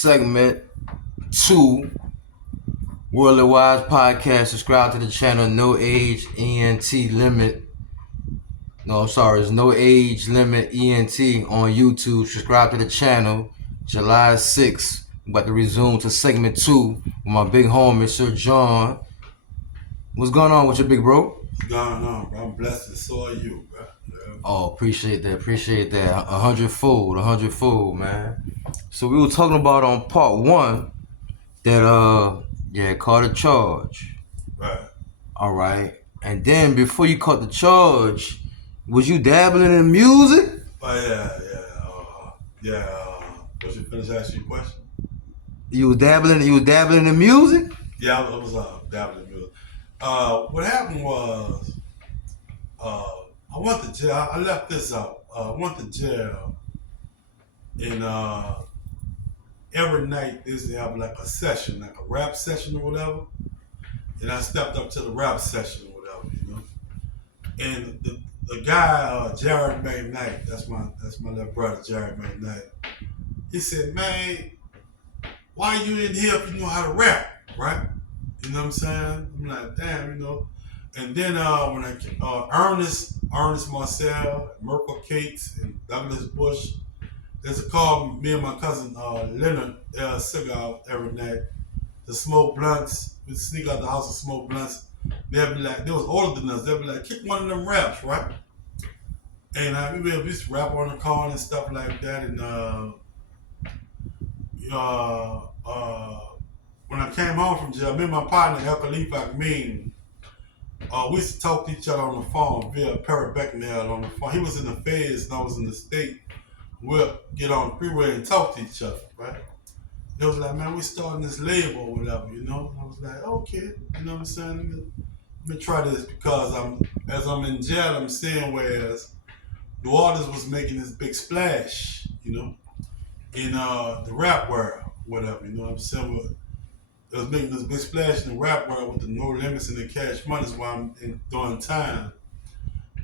segment 2, Worldly Wise Podcast. Subscribe to the channel, no age ENT limit. No, I'm sorry, it's no age limit ENT on YouTube. Subscribe to the channel. July 6th, I'm about to resume to segment 2 with my big homie, SirJohn. What's going on with your big bro? What's going on, bro? I'm blessed and so are you, bro. Yeah. Oh, appreciate that. 100-fold, man. So we were talking about on part 1 that caught a charge. Right. All right. And then before you caught the charge, was you dabbling in music? Oh yeah. Was you finished asking your question? You was dabbling in music? Yeah, I was dabbling in music. What happened was, I went to jail. I left this out. I went to jail, and every night they used to have like a session, like a rap session or whatever. And I stepped up to the rap session or whatever, you know. And the guy, Jared McKnight, that's my little brother, Jared McKnight. He said, "Man, why you in here if you know how to rap, right?" You know what I'm saying? I'm like, damn, you know. And then when Ernest Marcel, Merkel Cates, and Douglas Bush, there's a call me and my cousin Leonard cigar every night to smoke blunts. We'd sneak out the house and smoke blunts. They'd be like, they was older than us. They'd be like, kick one of them raps, right? And we used to rap on the car and stuff like that. And when I came home from jail, me and my partner, El Khalifa Amin, we used to talk to each other on the phone via Perry Becknell on the phone. He was in the feds and I was in the state. We'll get on the freeway and talk to each other, right? They was like, man, we starting this label or whatever, you know? I was like, okay, you know what I'm saying? Let me try this because as I'm in jail, I'm seeing whereas New Orleans was making this big splash, you know, in the rap world, whatever, you know what I'm saying? It was making this big splash in the rap world with the No Limits and the Cash Money while I'm doing time.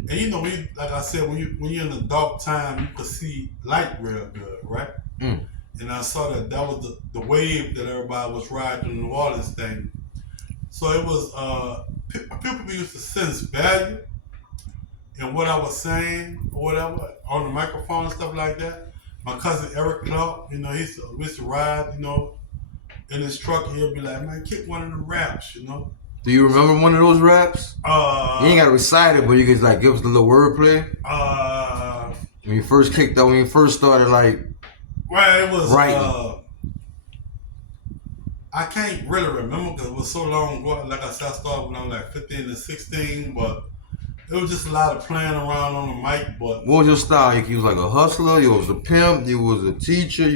And you know, like I said, when you're in the dark time, you could see light real good, right? Mm. And I saw that was the wave that everybody was riding in the New Orleans thing. So it was, people used to sense value in what I was saying or whatever on the microphone and stuff like that. My cousin Eric Clark, you know, we used to ride, you know, in his truck. He'll be like, man, kick one of the raps, you know. Do you remember one of those raps? You ain't gotta recite it, but you can like give us a little wordplay. When you first kicked out, when you first started like well, it was writing. I can't really remember because it was so long ago. Like I said, I started when I was like 15 and 16, but it was just a lot of playing around on the mic. But what was your style? You was like a hustler, you was a pimp, you was a teacher,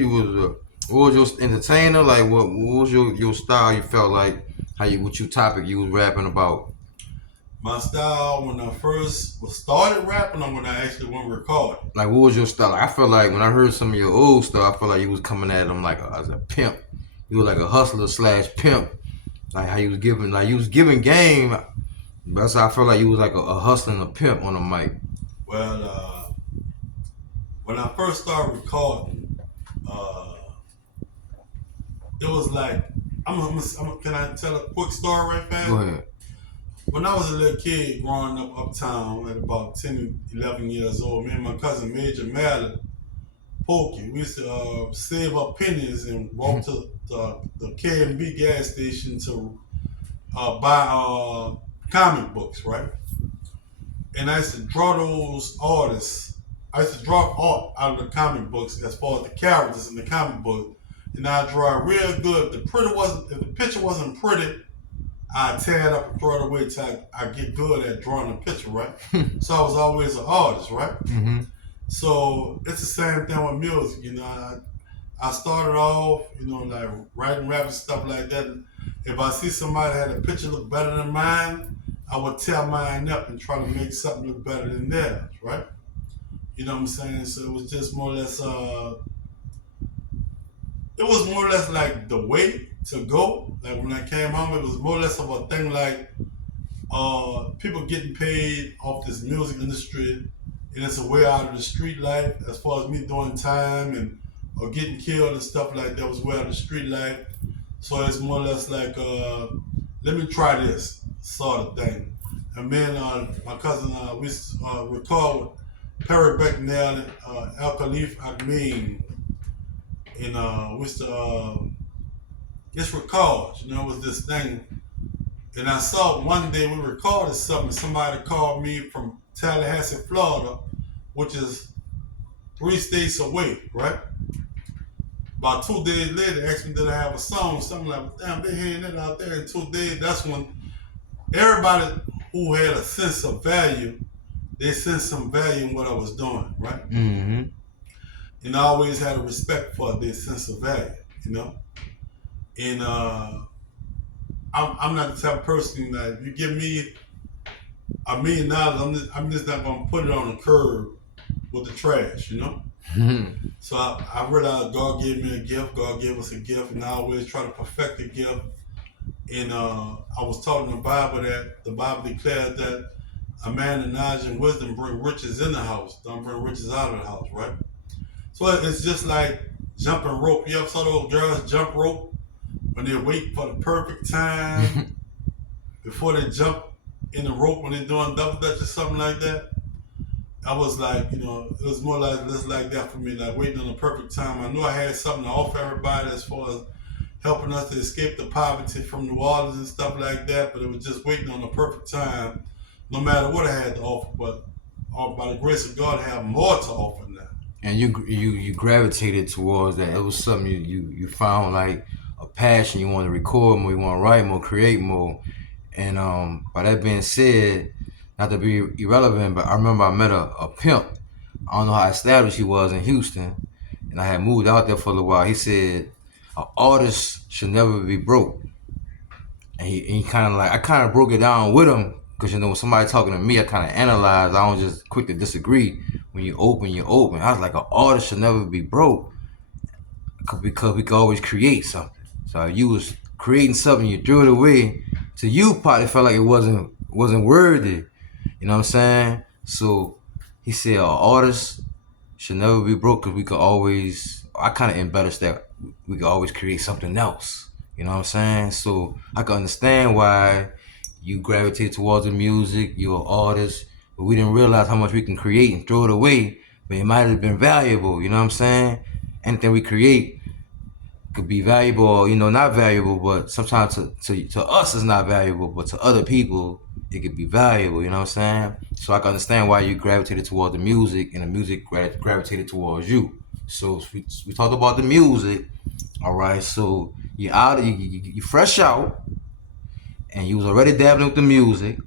what was your entertainer? Like what was your style? You felt like what you topic you was rapping about? My style when I first started rapping or when I actually went recording? Like what was your style? Like, I felt like when I heard some of your old stuff, I felt like you was coming at them like as a pimp. You were like a hustler / pimp. Like how you was giving game. That's how I felt like you was like a hustler and a pimp on the mic. Well, when I first started recording, it was like can I tell a quick story right fast? Go ahead. When I was a little kid growing up uptown at about 10, 11 years old, me and my cousin Major Mallet, Pokey, we used to save up pennies and walk to the K&B gas station to buy comic books, right? And I used to draw those artists. I used to draw art out of the comic books as far as the characters in the comic book. And I draw it real good. If the picture wasn't pretty, I tear it up and throw it away till I get good at drawing a picture, right? So I was always an artist, right? Mm-hmm. So it's the same thing with music, you know. I started off, you know, like writing rap and stuff like that. If I see somebody had a picture look better than mine, I would tear mine up and try to make something look better than theirs, right? You know what I'm saying? So it was just more or less, it was more or less like the way to go. Like when I came home, it was more or less of a thing like people getting paid off this music industry, and it's a way out of the street life as far as me doing time and or getting killed and stuff like that was wearing the street light. So it's more or less like, let me try this sort of thing. And then my cousin, we recorded Perry Becknell, Al Khalif Amin, and we used to just record, it was this thing. And I saw one day we recorded something, somebody called me from Tallahassee, Florida, which is 3 states away, right? About 2 days later, asked me did I have a song, something like, damn, they hearing that out there in 2 days. That's when everybody who had a sense of value, they sensed some value in what I was doing, right? Mm-hmm. And I always had a respect for their sense of value. And I'm not the type of person that if you give me $1 million, I'm just not gonna put it on the curb with the trash. So I realized God gave me a gift. God gave us a gift, and I always try to perfect the gift. And I was taught in the Bible that the Bible declares that a man in knowledge and wisdom bring riches in the house, don't bring riches out of the house, right? So it's just like jumping rope. You ever saw those girls jump rope when they wait for the perfect time before they jump in the rope when they're doing double dutch or something like that? I was like, it was more like just like that for me, like waiting on the perfect time. I knew I had something to offer everybody as far as helping us to escape the poverty from New Orleans and stuff like that, but it was just waiting on the perfect time, no matter what I had to offer. But by the grace of God, I have more to offer now. And you gravitated towards that. It was something you found like a passion. You want to record more, you want to write more, create more. And by that being said, not to be irrelevant, but I remember I met a pimp. I don't know how established he was in Houston, and I had moved out there for a little while. He said an artist should never be broke, and he kind of like I kind of broke it down with him because when somebody talking to me, I kind of analyze. I don't just quick to disagree. When you open, you open. I was like, an artist should never be broke because we can always create something. So you was creating something, you threw it away. To you, probably felt like it wasn't worthy. You know what I'm saying? So he said, an artist should never be broke because we could always. I kind of embellished that we could always create something else. You know what I'm saying? So I can understand why you gravitate towards the music. You're an artist, but we didn't realize how much we can create and throw it away. But it might have been valuable. You know what I'm saying? Anything we create could be valuable or not valuable, but sometimes to us it's not valuable, but to other people it could be valuable. You know what I'm saying? So I can understand why you gravitated towards the music and the music gravitated towards you. So we talked about the music. All right, so you fresh out and you was already dabbling with the music.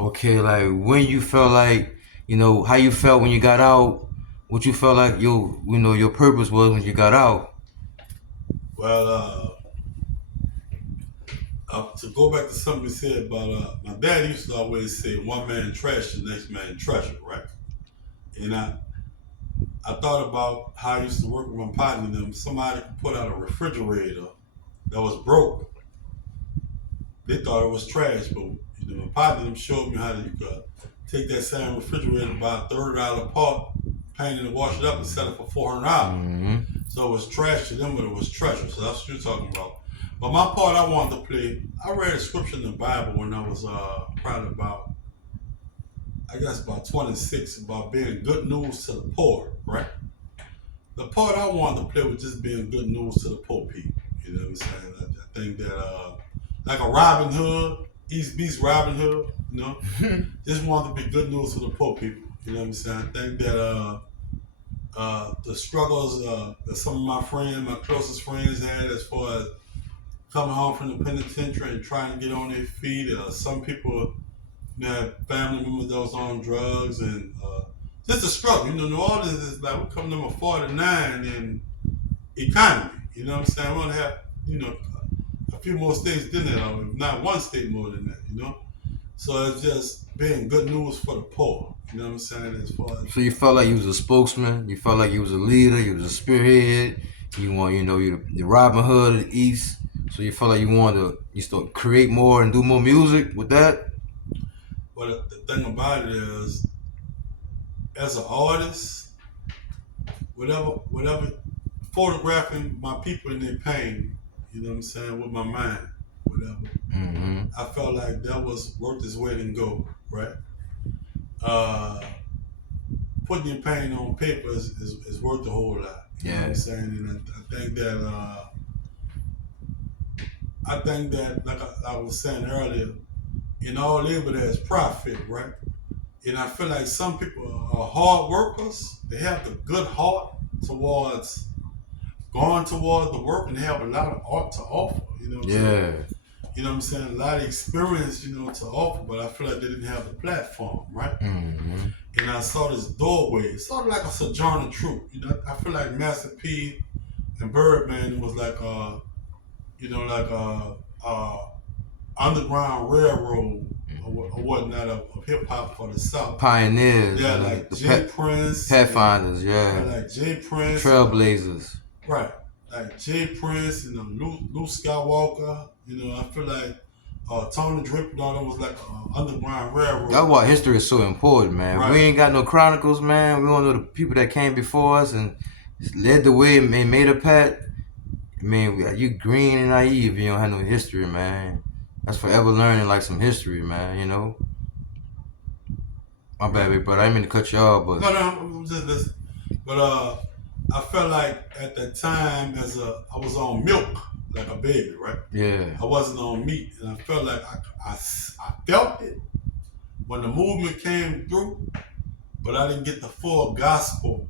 Okay, like when you felt like how you felt when you got out, what you felt like your purpose was when you got out. Well, to go back to something you said about my dad used to always say, "One man trash, the next man treasure," right? And I thought about how I used to work with my partner. Them somebody could put out a refrigerator that was broke. They thought it was trash, but my partner them showed me how you could take that same refrigerator, buy a $30 part, paint it and wash it up, and sell it for $400. Mm-hmm. So it was trash to them, but it was treasure. So that's what you're talking about. But my part I wanted to play, I read a scripture in the Bible when I was probably about 26, about being good news to the poor, right? The part I wanted to play was just being good news to the poor people. You know what I'm saying? I think that like a Robin Hood, East-Beast Robin Hood, just wanted to be good news to the poor people. You know what I'm saying? I think that the struggles that some of my friends, my closest friends, had as far as coming home from the penitentiary and trying to get on their feet. Some people have family members that was on drugs and just a struggle. New Orleans is like we come number 49 in economy. You know what I'm saying? We're gonna have a few more states than that, or not one state more than that. So it's just being good news for the poor. You know what I'm saying? As far as So you felt like you was a spokesman. You felt like you was a leader. You was a spearhead. You the Robin Hood of the East. So you felt like you wanted to start create more and do more music with that. but the thing about it is, as an artist, whatever photographing my people in their pain, you know what I'm saying, with my mind, whatever. Mm-hmm. I felt like that was worth its weight in gold, right? Uh, Putting your pain on paper is worth a whole lot. You know what I'm saying? And I think that like I was saying earlier, in all labor there's profit, right? And I feel like some people are hard workers. They have the good heart towards going towards the work, and they have a lot of art to offer. You know what I'm saying? You know what I'm saying? A lot of experience, you know, to offer, but I feel like they didn't have the platform, right? Mm-hmm. And I saw this doorway, sort of like a SirJohn truth. You know, I feel like Master P and Birdman was like you know, like underground railroad or whatnot of hip hop for the South. Pioneers. Yeah, like J Prince. Pathfinders, yeah. Like J Prince. Trailblazers. Right. Like J Prince and Luke Skywalker. You know, I feel like Tony Drip and all that was like underground railroad. That's why history is so important, man. Right. We ain't got no chronicles, man. We don't know the people that came before us and led the way and made a path. Man, you green and naive. You don't have no history, man. That's forever learning like some history, man. You know. My bad, big brother. I didn't mean to cut you off, but no, I'm just listening. But I felt like at that time I was on milk like a baby, right? Yeah. I wasn't on meat, and I felt like I felt it when the movement came through, but I didn't get the full gospel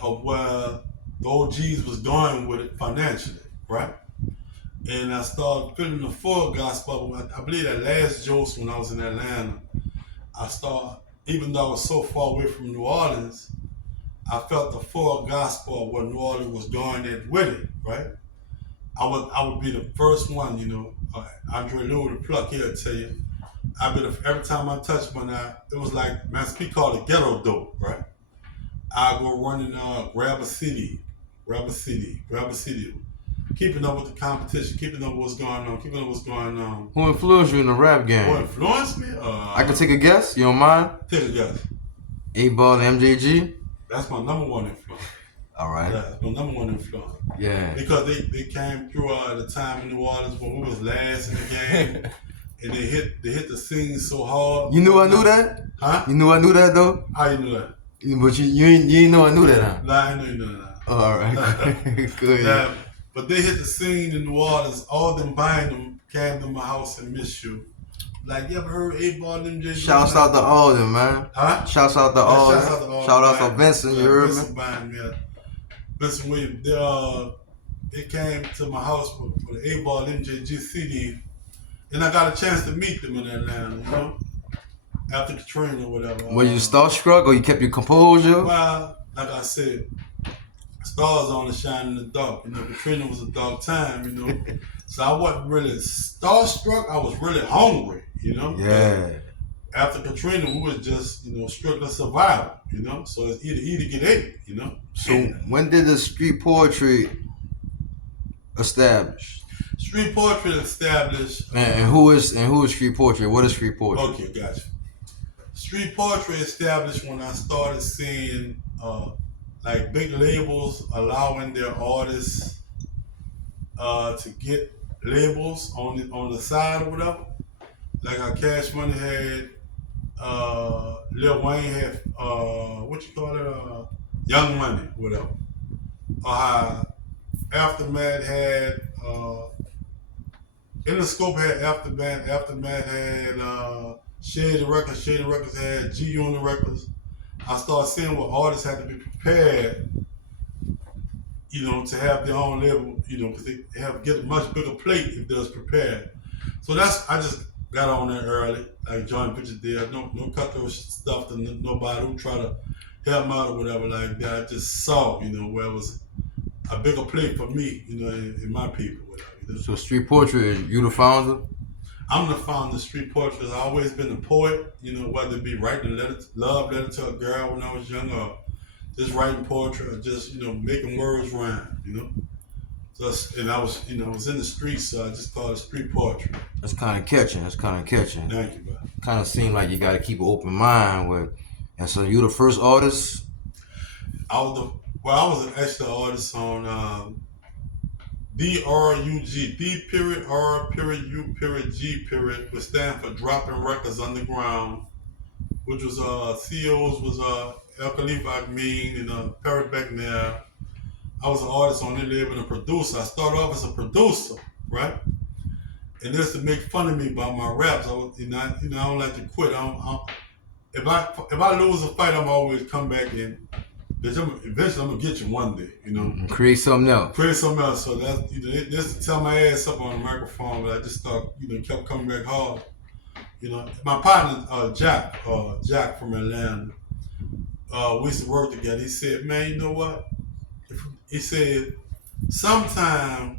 of where the OGs was going with it financially, right? And I started feeling the full gospel. I believe that last Jose when I was in Atlanta, I started, even though I was so far away from New Orleans, I felt the full gospel of what New Orleans was doing it with it, right? I would be the first one, you know. Andre Lou, the pluck here, tell you. Every time I touched one, it was like Master P called it ghetto dope, right? I go running, grab a city, keeping up with the competition, keeping up with what's going on. Who influenced you in the rap game? Who influenced me? I can take a guess. You don't mind? Take a guess. 8Ball MJG. That's my number one influence. All right. Yeah, that's my number one influence. Yeah. Because they came through the time in New Orleans when we was last in the game, and they hit the scene so hard. You knew I knew that? Huh? You knew I knew that though? How you knew that? But you ain't know I knew that, huh? Nah, I know you knew that. Oh, all right. Good. Yeah, but they hit the scene in New Orleans. All them buying them came to my house and Michoud. Like, you ever heard 8Ball MJG? Shouts out to all them, man. Huh? Shouts out to all them. Shout out to Vincent, you heard Vincent me? Buying me. Vincent Williams. They came to my house with the 8Ball MJG CD, and I got a chance to meet them in Atlanta, you know? After Katrina or whatever. Were you starstruck or you kept your composure? Well, like I said, stars only shine in the dark. You know, Katrina was a dark time, you know. So I wasn't really starstruck. I was really hungry, you know. Yeah. After Katrina, we was just, you know, strictly survival, you know. So it's either get ate, you know. So when did the street poetry establish? Street poetry established. And who is street poetry? What is street poetry? Okay, gotcha. Street poetry established when I started seeing like big labels allowing their artists to get labels on the side or whatever. Like how Cash Money had, Lil Wayne had, what you call it, Young Money, whatever. Or how Aftermath had, Interscope had Aftermath had Shady Records had G Unit Records. I started seeing what artists had to be prepared, you know, to have their own label, you know, because they have get a much bigger plate if they're prepared. So I just got on there early, like joint pictures did. No cutthroat stuff to nobody who try to help me out or whatever like that. I just saw, you know, where it was a bigger plate for me, you know, in my people, whatever. You know? So street poetry, you the founder? I'm the founder of street poetry. I've always been a poet, you know, whether it be writing a love letter to a girl when I was young, or just writing poetry, or just, you know, making words rhyme, you know. And I was, you know, I was in the streets, so I just called it street poetry. That's kind of catching. Thank you, bro. Kind of seem like you got to keep an open mind with. And so you the first artist? I was Well, I was an extra artist on DRUG, D period R period U period G period, which stand for Dropping Records Underground, which was CEOs was El Khalifa Agmin and Perry Beckner. I was an artist on their label and a producer. I started off as a producer, right? And this to make fun of me about my raps. I was, I don't like to quit. If I lose a fight, I'm always come back in. Eventually, I'm gonna get you one day. Create something else. Create something else. So that's just to tell my ass up on the microphone, but I just thought kept coming back hard. My partner Jack from Atlanta. We used to work together. He said, "Man, you know what?" He said, "Sometimes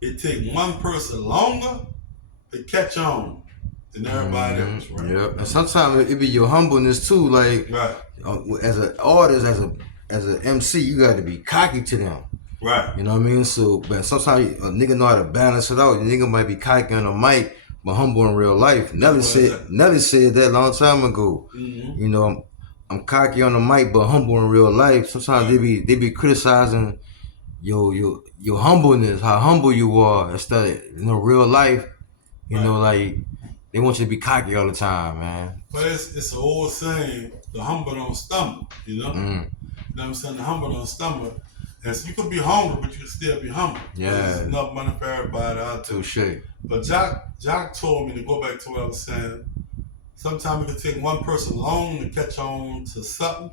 it takes one person longer to catch on than everybody else, right?" Yep. And sometimes it be your humbleness too. Like, right. As an artist, as an MC, you got to be cocky to them. Right. You know what I mean? So, but sometimes a nigga know how to balance it out. A nigga might be cocky on the mic, but humble in real life. Nelly said that a long time ago. Mm-hmm. I'm cocky on the mic, but humble in real life. Sometimes they be criticizing your humbleness, how humble you are, instead of real life. Like they want you to be cocky all the time, man. But it's an old saying: the humble don't stumble. You know what I'm saying? The humble don't stumble. And so you could be hungry, but you can still be humble. Yeah. There's enough money for everybody out there. Touché. But Jack told me to go back to what I was saying. Sometimes it can take one person long to catch on to something,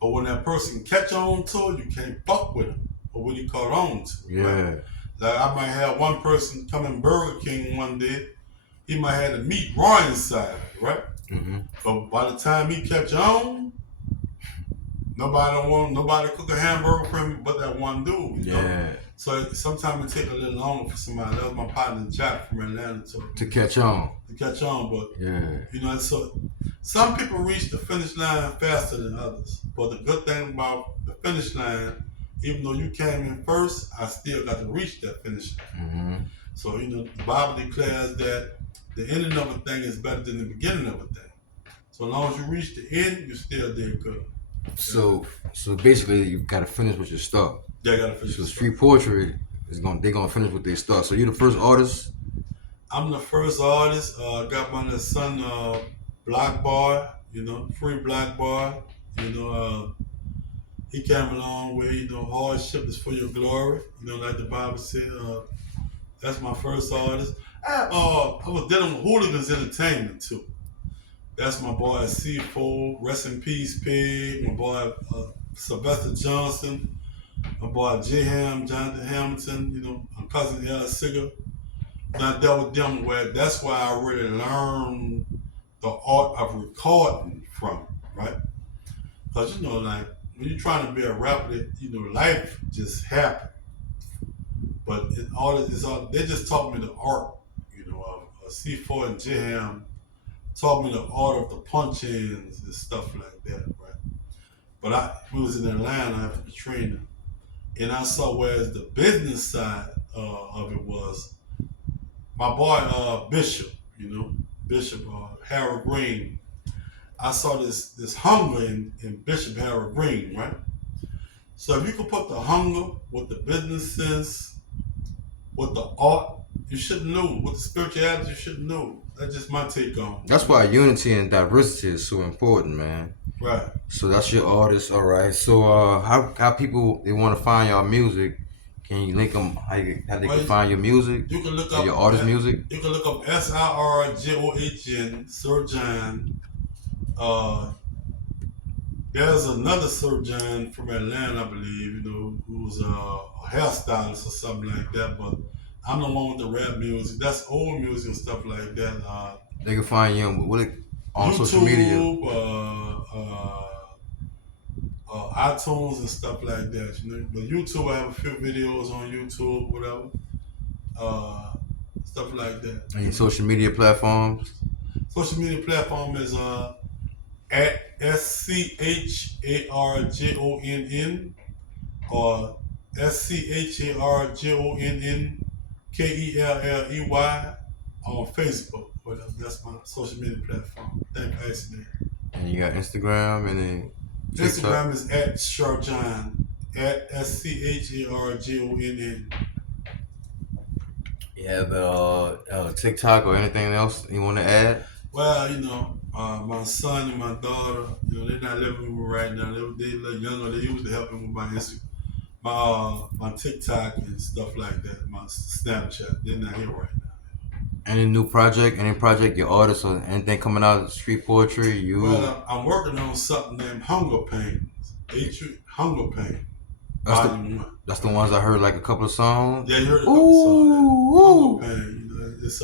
but when that person catch on to it, you can't fuck with him or what he caught on to. Yeah. Right? Like I might have one person come in Burger King one day, he might have the meat raw inside, right? Mm-hmm. But by the time he catch on, nobody cook a hamburger for him but that one dude. You know? So sometimes it take a little longer for somebody. That was my partner Jack from Atlanta to catch on. But so some people reach the finish line faster than others. But the good thing about the finish line, even though you came in first, I still got to reach that finish line. Mm-hmm. So the Bible declares that the ending of a thing is better than the beginning of a thing. So as long as you reach the end, you still did good. So basically, you gotta finish with your start. Yeah, you gotta finish. So street poetry they're gonna finish with their start. So you're the first artist. I'm the first artist. Got my little son, Black Boy. Free Black Boy. He came a long way. Hardship is for your glory. Like the Bible said. That's my first artist. I was dealing with Hooligans Entertainment too. That's my boy C4, rest in peace, Pig. My boy Sylvester Johnson. My boy Jonathan Hamilton. My cousin Ella Sigger. And I dealt with them that's where I really learned the art of recording from, right? Because like when you're trying to be a rapper, life just happens. But they just taught me the art, of C4 and J-Ham taught me the art of the punch-ins and stuff like that, right? But we was in Atlanta after Katrina, and I saw whereas the business side of it was my boy Bishop, Bishop Harold Green. I saw this hunger in Bishop Harold Green, right? So if you could put the hunger with the business sense, with the art, you should know. With the spirituality, you should know. That's just my take on it. That's why unity and diversity is so important, man. Right. So that's your artist, all right. So how people they want to find your music? Can you link them? How they can find your music? You can look up your artist music. You can look up SirJohn, SirJohn. There's another SirJohn from Atlanta, I believe. Who's a hairstylist or something like that. But I'm the one with the rap music. That's old music and stuff like that. They can find you on YouTube, social media, iTunes and stuff like that. But YouTube, I have a few videos on YouTube, whatever, stuff like that. And your social media platforms. Social media platform is at SCHARJONN or SCHARJONNKELLEY on Facebook. That's my social media platform. Thank you for asking that. And you got Instagram and then TikTok. Instagram is at SirJohn, at SCHERJONN. You have TikTok or anything else you want to add? Well, my son and my daughter, they're not living with me right now. They a little younger. They used to help me with my my TikTok and stuff like that. My Snapchat. They're not here right now. Any project, your artist or anything coming out? Street poetry, you. Well, I'm working on something named Hunger Pains. Hunger Pain, That's the Volume 1. that's the ones I heard like a couple of songs. Yeah, you heard a couple songs. Ooh, Hunger Pain. It's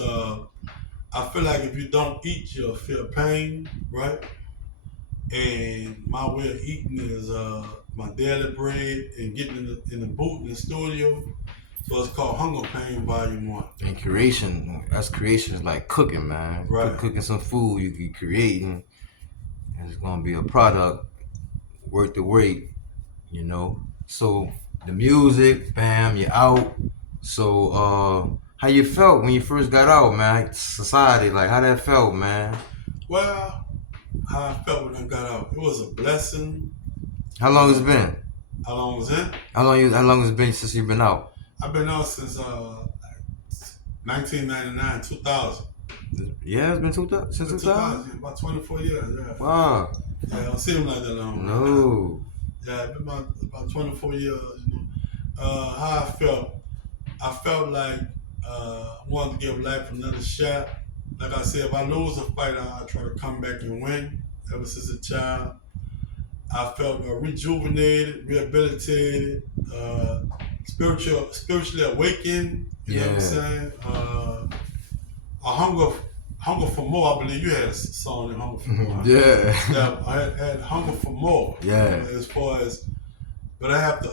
I feel like if you don't eat, you'll feel pain, right? And my way of eating is my daily bread and getting in the booth in the studio. So it's called Hunger Pain Volume 1. and creation. That's creation is like cooking, man. Right. Cooking some food you can creating, and it's gonna be a product worth the wait. So the music, bam, you're out. So how you felt when you first got out, man? Society, like how that felt, man? Well, how I felt when I got out, it was a blessing. How long has it been? How long was it? How long has it been since you've been out? I've been out since 1999, 2000. Yeah, it's been since 2000. About 24 years. Yeah. Wow. Yeah, it don't seem like that long. No. Yeah, it's been about 24 years. How I felt like I wanted to give life another shot. Like I said, if I lose a fight, I try to come back and win. Ever since a child, I felt rejuvenated, rehabilitated, spiritually awakened. You know what I'm saying? A hunger for more. I believe you had a song in Hunger for More. Yeah. Yeah, I had hunger for more. Yeah. As far as, but I have to.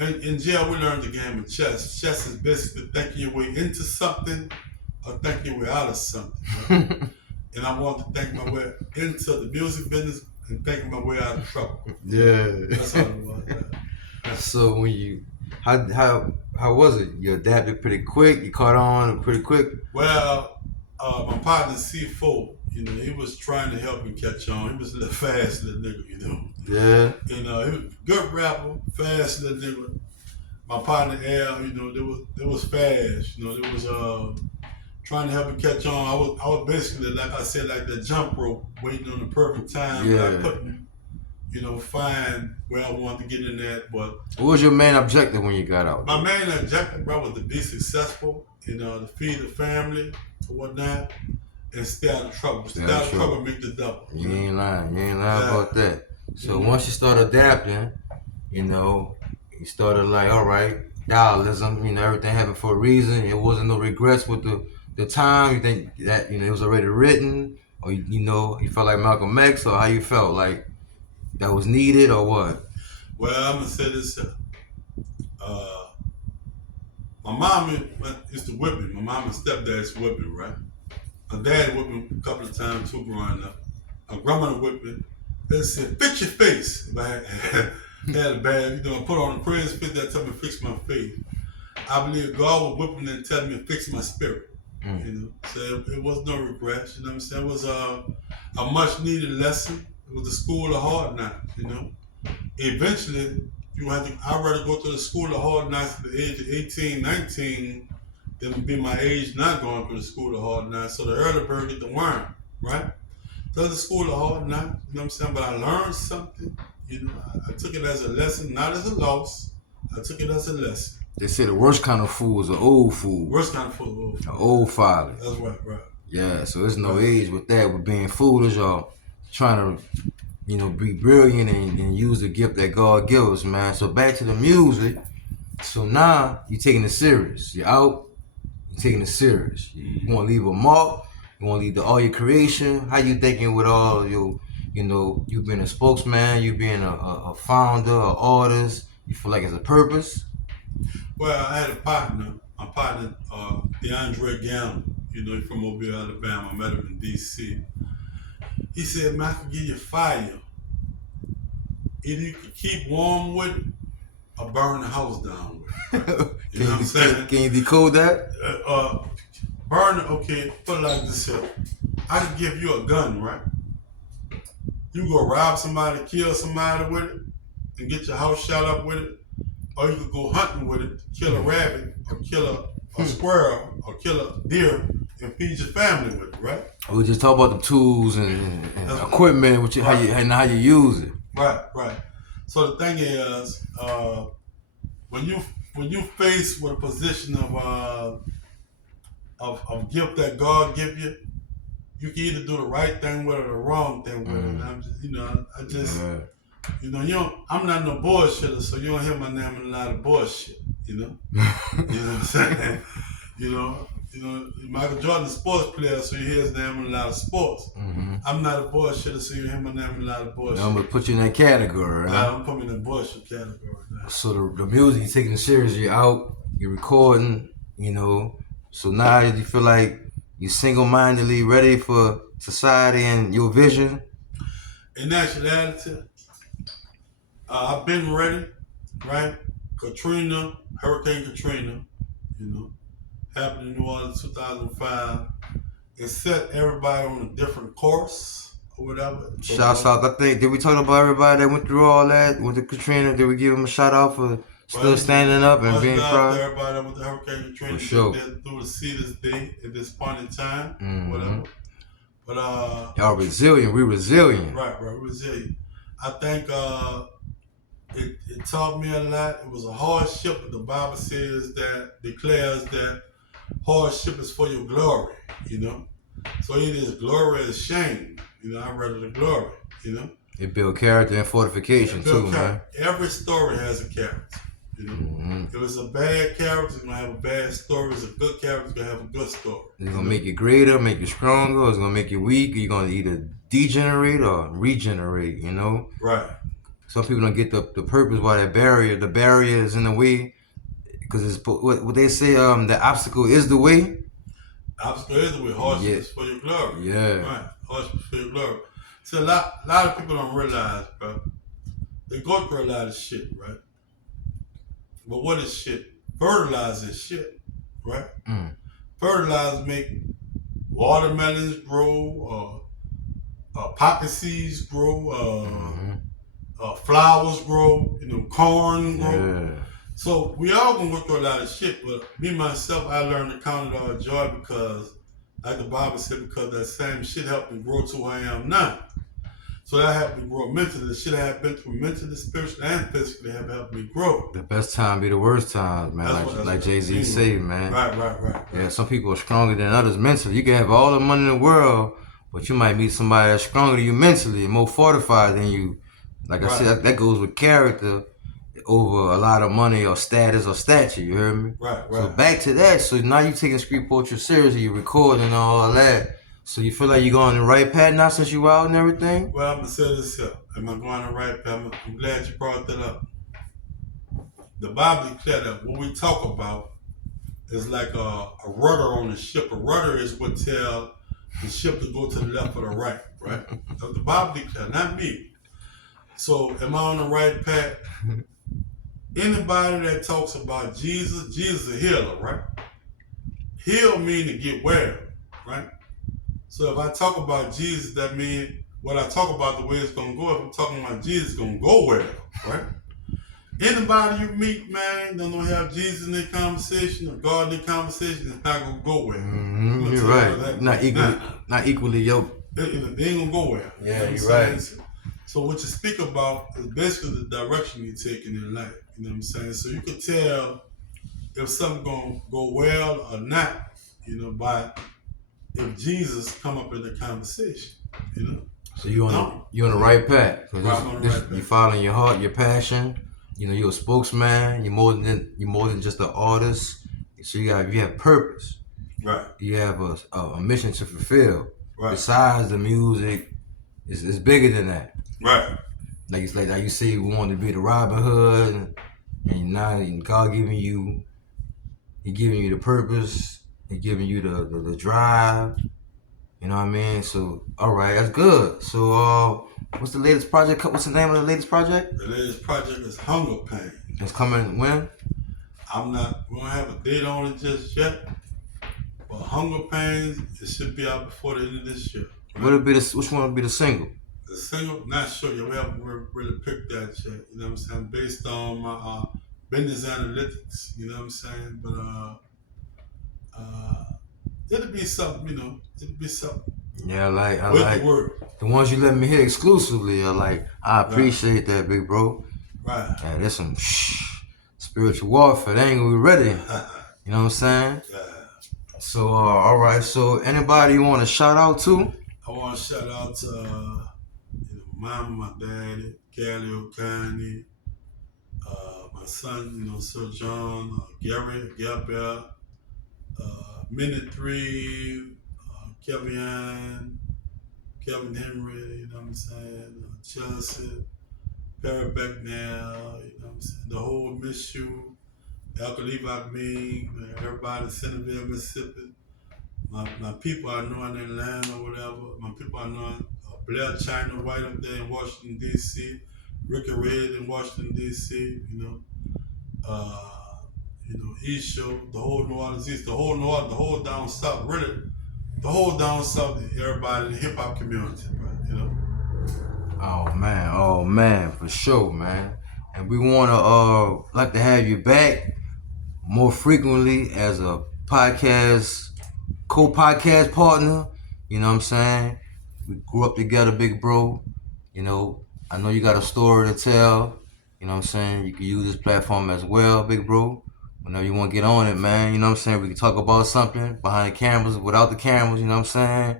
In jail, we learned the game of chess. Chess is basically thinking your way into something or thinking your way out of something. Right? And I want to think my way into the music business and thinking my way out of trouble. Yeah. That's all it was. Yeah. So when you, how was it? You adapted pretty quick. You caught on pretty quick. Well, my partner C4, he was trying to help me catch on. He was a little fast little nigga, Yeah. He was a good rapper, fast little nigga. My partner Al, they was fast. They was trying to help me catch on. I was basically, like I said, like the jump rope, waiting on the perfect time. Yeah. I couldn't, find where I wanted to get in at. But what was your main objective when you got out? My main objective, bro, was to be successful, to feed the family or whatnot, and stay out of trouble. Stay out of trouble, make the double. You ain't lying. You ain't lying about that. So once you start adapting, you started like, all right, dialism, everything happened for a reason. It wasn't no regrets with the time. You think that, it was already written, or, you felt like Malcolm X, or how you felt like that was needed, or what? Well, I'm going to say this. My mom used to whip me. My mom and stepdad used to whip me, right? My dad whipped me a couple of times too growing up. My grandmother whipped me. They said, fix your face. If I had a bad, put on a prayer fit that tell me to fix my face. I believe God was whipping and telling me to fix my spirit. So it was no regrets, you know what I'm saying? It was a much needed lesson. It was the school of hard knocks, Eventually, I'd rather go to the school of hard knocks at the age of 18, 19 than be my age not going to the school of hard knocks. So the early bird get the worm, right? So the school of hard knocks, you know what I'm saying? But I learned something, I took it as a lesson, not as a loss. I took it as a lesson. They say the worst kind of fool is an old fool. Worst kind of fool. An old father. That's right. Yeah, so there's no age with that, with being foolish or trying to, be brilliant and use the gift that God gives us, man. So back to the music. So now you're taking it serious. You're out, you're taking it serious. You want to leave a mark. You want to leave all your creation. How you thinking with all your, you being a spokesman, you being a founder, an artist. You feel like it's a purpose? Well, I had a partner. My partner, DeAndre Gamble, he's from Mobile, Alabama. I met him in D.C. He said, man, I can give you fire. Either you can keep warm with it or burn the house down with it. You know what I'm saying? Can you decode that? Burn it, okay, put it like this here. I can give you a gun, right? You go rob somebody, kill somebody with it, and get your house shot up with it, or you could go hunting with it, kill a rabbit, or kill a squirrel, or kill a deer, and feed your family with it, right? We just talk about the tools and equipment, which how you use it. Right. So the thing is, when you face with a position of gift that God give you, you can either do the right thing with it or the wrong thing with it. And I'm just, I'm not no bullshitter, so you don't hear my name in a lot of bullshit. You know what I'm saying? Michael Jordan is a sports player, so you hear his name in a lot of sports. Mm-hmm. I'm not a bullshitter, so you hear my name in a lot of bullshit. I'm gonna put you in that category. Right? I'm putting in the bullshit category. Right? So the music, you're taking it serious. You're out, you're recording. So now you feel like you're single-mindedly ready for society and your vision. In actuality, I've been ready, right? Hurricane Katrina, happened in New Orleans 2005. It set everybody on a different course or whatever. Shouts out, I think, did we talk about everybody that went through all that with the Katrina? Did we give them a shout out for still standing up and being proud? Everybody that went through Hurricane Katrina, for sure. Through the sea this day at this point in time, whatever. But y'all resilient. We resilient. Right, we're resilient. I think it taught me a lot. It was a hardship, but the Bible declares that hardship is for your glory, So it is glory is shame. I'd rather the glory, It built character and fortification too, man. Every story has a character, If it's a bad character, it's gonna have a bad story. If it's a good character, it's gonna have a good story. It's gonna make you greater, make you stronger. It's gonna make you weak. You're gonna either degenerate or regenerate, Right. Some people don't get the purpose why the barrier is in the way, because it's what they say. The obstacle is the way. Obstacle is the way. Hardship is for your glory. Yeah. Right. Hardship is for your glory. So a lot of people don't realize, bro. They go through a lot of shit, right? But what is shit? Fertilizer is shit, right? Fertilizer make watermelons grow, poppy seeds grow, flowers grow, corn grow. Yeah. So we all gonna go through a lot of shit, but me myself, I learned to count it all joy because, like the Bible said, because that same shit helped me grow to who I am now. So that helped me grow mentally. The shit I have been through mentally, spiritually, and physically have helped me grow. The best time be the worst times, man. Like Jay-Z say, man. Right. Yeah, some people are stronger than others mentally. You can have all the money in the world, but you might meet somebody that's stronger than you mentally and more fortified than you. Like I said, that goes with character over a lot of money or status or stature, you heard me? Right. So back to that. So now you taking street poetry seriously, you recording and all that. So you feel like you're going the right path now since you out and everything? Well, I'm going to say this here. Am I going the right path? I'm glad you brought that up. The Bible declares that what we talk about is like a rudder on the ship. A rudder is what tells the ship to go to the left or the right? So the Bible declares, not me. So am I on the right path? Anybody that talks about Jesus is a healer, right? Heal means to get well, right? So if I talk about Jesus, that means what I talk about, the way it's going to go, if I'm talking about Jesus, it's going to go well, right? Anybody you meet, man, that don't have Jesus in their conversation or God in their conversation, it's not going to go well. You're right. Not equally yoked. They ain't going to go well. Yeah, you're right. So what you speak about is basically the direction you're taking in life. You know what I'm saying? So you can tell if something going to go well or not, by if Jesus come up in the conversation, So you're on the right path. You're following your heart, your passion. You're a spokesman. You're more than just an artist. So you have purpose. Right. You have a mission to fulfill. Right. Besides the music, it's bigger than that. Right. Like it's like you say, we want to be the Robin Hood, and now God giving you the purpose. He giving you the drive. You know what I mean? So, all right, that's good. So, what's the latest project? What's the name of the latest project? The latest project is Hunger Pain. It's coming when? We don't have a date on it just yet. But Hunger Pains, it should be out before the end of this year. Right? Which one will be the single? The single, not sure you ever really picked that yet. You know what I'm saying? Based on my business analytics. You know what I'm saying? But uh, it'll be something. You know, it'll be something. Yeah, I With the like word. the ones you let me hear exclusively. I Right. appreciate that, big bro. Right. Yeah, there's some spiritual warfare. They ain't gonna be ready. You know what I'm saying? Yeah. So, all right. So, anybody you want to shout out to? I want to shout out to mama, my daddy, Gally O'Kani, my son, SirJohn, Gary, Gabriel, Minute Three, Kevin, Kevin Henry, you know what I'm saying, Chelsea, Perry Becknell, you know what I'm saying, the whole Michoud, Alka Levi, everybody in Centerville, Mississippi. My people I know in Atlanta or whatever. My people I know in Blair China White up there in Washington D.C. Ricky Red in Washington D.C. East Show, the whole New Orleans East, the whole North, the whole down south, really, the whole down south. Everybody in the hip hop community, bro. Oh man, for sure, man. And we wanna like to have you back more frequently as a podcast co-podcast partner. You know what I'm saying? We grew up together, big bro. You know, I know you got a story to tell. You know what I'm saying? You can use this platform as well, big bro. Whenever you want to get on it, man. You know what I'm saying? We can talk about something behind the cameras, without the cameras. You know what I'm saying?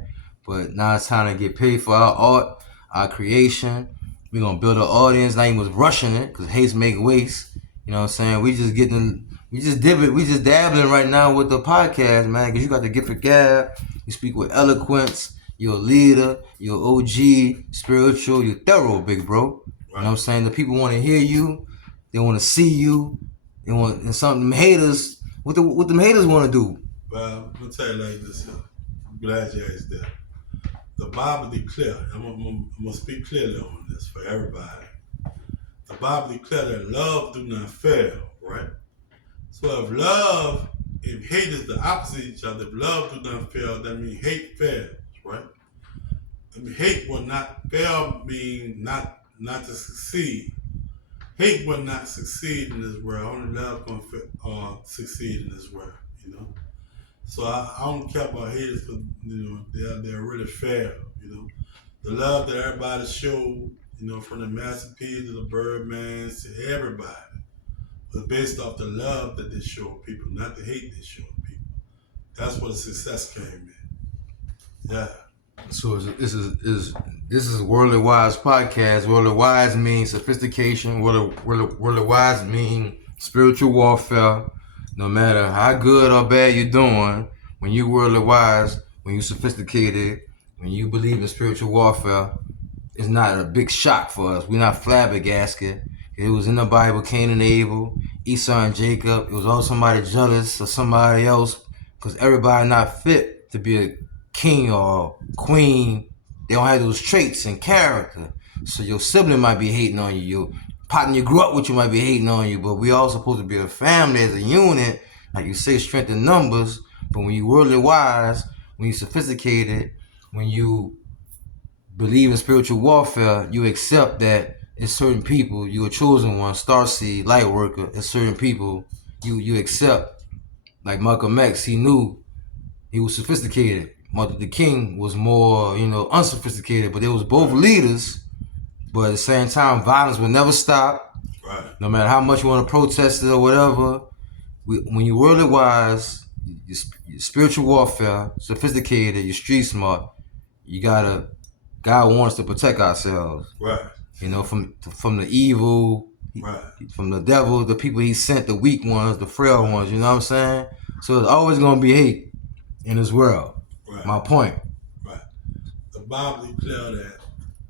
But now it's time to get paid for our art, our creation. We're gonna build an audience. Not even was rushing it, cause haste make waste. You know what I'm saying? We just dabbling right now with the podcast, man. Cause you got the gift of gab. You speak with eloquence. You're a leader. You're OG, spiritual. You're thorough, big bro. Right. You know what I'm saying? The people want to hear you. They want to see you. They want and something. Haters. What them haters want to do? Well, I'm gonna tell you like this. I'm glad you asked that. The Bible declares. I'm gonna speak clearly on this for everybody. The Bible declares that love do not fail, right? So if hate is the opposite of each other, if love do not fail, that means hate fails, right? I mean, hate will not fail mean not to succeed. Hate will not succeed in this world. Only love gonna succeed in this world, you know. So I don't care about haters because they're really fair, you know. The love that everybody showed, from the Master P to the Birdmans to everybody, was based off the love that they showed people, not the hate they showed people. That's where the success came in. Yeah. So this is Worldly Wise podcast. Worldly Wise means sophistication. Worldly Wise mean spiritual warfare. No matter how good or bad you're doing, when you worldly wise, when you sophisticated, when you believe in spiritual warfare, it's not a big shock for us. We're not flabbergasted. It was in the Bible, Cain and Abel, Esau and Jacob. It was all somebody jealous of somebody else because everybody not fit to be a king or queen. They don't have those traits and character. So your sibling might be hating on you. Your partner you grew up with you might be hating on you. But we all supposed to be a family as a unit. Like you say, strength in numbers. But when you worldly wise, when you sophisticated, when you believe in spiritual warfare, you accept that it's certain people, you're a chosen one, starseed, light worker, it's certain people you accept. Like Malcolm X, he knew he was sophisticated. Martin Luther King was more, unsophisticated, but they was both leaders. But at the same time, violence will never stop. Right. No matter how much you want to protest it or whatever. When you're worldly wise, you're spiritual warfare, sophisticated, you're street smart, God wants to protect ourselves. Right. From the evil, Right. from the devil, the people he sent, the weak ones, the frail ones, you know what I'm saying? So there's always gonna be hate in this world. Right. My point. Right. The Bible declares that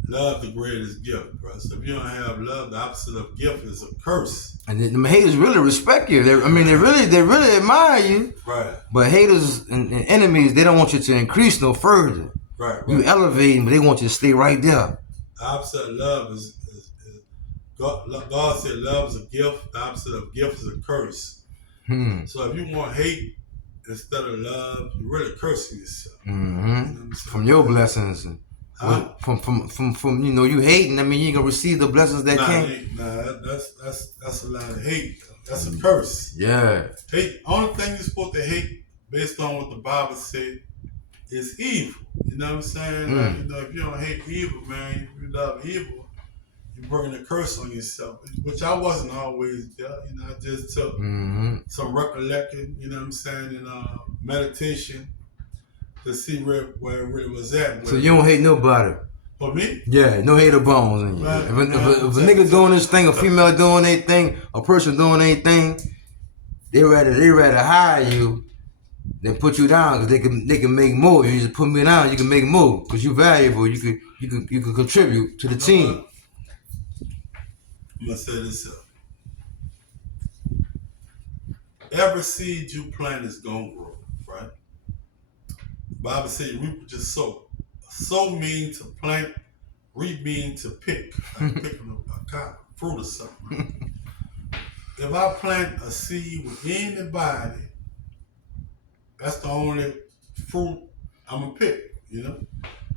love the greatest gift, bro. So if you don't have love, the opposite of gift is a curse. And the haters really respect you. They really admire you. Right. But haters and enemies, they don't want you to increase no further. Right. You elevating, but they want you to stay right there. The opposite of love is God. God said love is a gift. The opposite of gift is a curse. So if you want hate instead of love, you're really cursing yourself. Mm-hmm. From your blessings. Huh? From you hating. I mean, you ain't gonna receive the blessings that came. That's a lot of hate. That's a curse. Yeah. Hate. Only thing you're supposed to hate, based on what the Bible said, is evil. You know what I'm saying? Like, if you don't hate evil, man, if you love evil, you bring a curse on yourself. Which I wasn't always there. I just took some recollection. You know what I'm saying? And meditation to see where it really was at. So you don't hate nobody. For me? Yeah, no hater bones in you. If a nigga doing this thing, a female doing anything, a person doing anything, they rather hire you than put you down because they can make more. You just put me down, you can make more because you're valuable. You can contribute to the team. I'm gonna say this up. Every seed you plant is gonna grow, right? The Bible says you reap what you sow. Sow means to plant, reap means to pick. Like picking a kind of fruit or something. Right? If I plant a seed with anybody, that's the only fruit I'm gonna pick,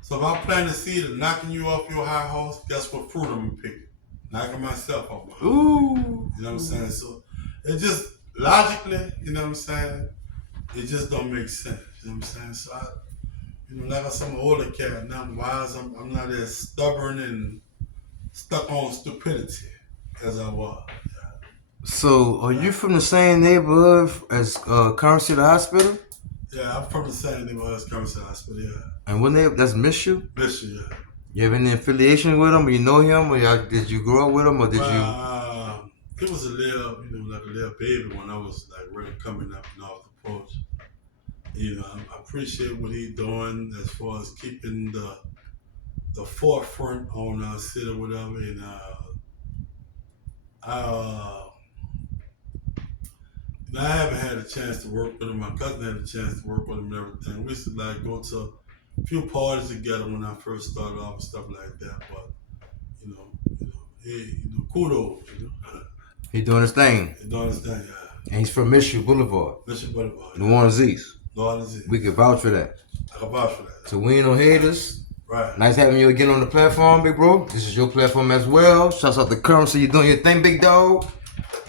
So if I plant a seed of knocking you off your high horse, guess what fruit I'm gonna pick? Knocking myself off my high horse. You know what I'm saying? So it just logically, you know what I'm saying? It just don't make sense. You know what I'm saying? So like I said, I'm an older cat now. I'm wise. I'm not as stubborn and stuck on stupidity as I was. So, are you from the same neighborhood as Currency the Hospital? Yeah, I'm from the same neighborhood as Currency Hospital, yeah. And what neighborhood? That's Michoud? Michoud, yeah. You have any affiliation with him? Or you know him? Or did you grow up with him? Or did you? It was a little, like a little baby when I was like really coming up and off the porch. I appreciate what he's doing as far as keeping the forefront on our city or whatever. And I haven't had a chance to work with him. My cousin had a chance to work with him and everything. We used to like go to a few parties together when I first started off and stuff like that. But kudos. He doing his thing. He's doing his thing. Yeah. And he's from Michoud Boulevard. Michoud Boulevard. New Orleans East. New Orleans East. We can vouch for that. I can vouch for that. So we ain't no haters. Right. Nice having you again on the platform, big bro. This is your platform as well. Shouts out to Currency. You're doing your thing, big dog.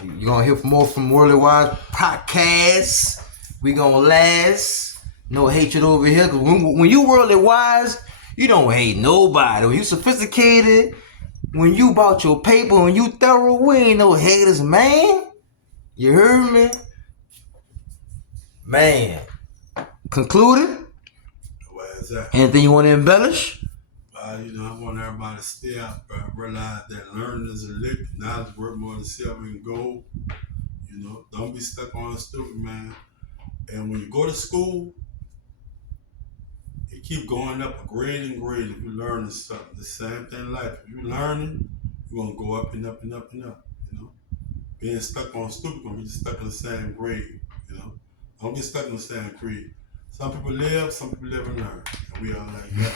You're going to hear more from Worldly Wise Podcast. We going to last. No hatred over here. Because when you Worldly Wise, you don't hate nobody. When you sophisticated, when you about your paper, when you thorough, we ain't no haters, man. You heard me? Man. Concluded? Well, exactly. Anything you want to embellish? I want everybody to stay out, realize that learning is a lick, knowledge worth more than silver and gold. Don't be stuck on stupid, man. And when you go to school, you keep going up a grade and grade if you're learning something. The same thing in life. If you're learning, you're going to go up and up and up and up, Being stuck on stupid, you're going to be stuck in the same grade, Don't get stuck in the same grade. Some people live and learn. And we all like that,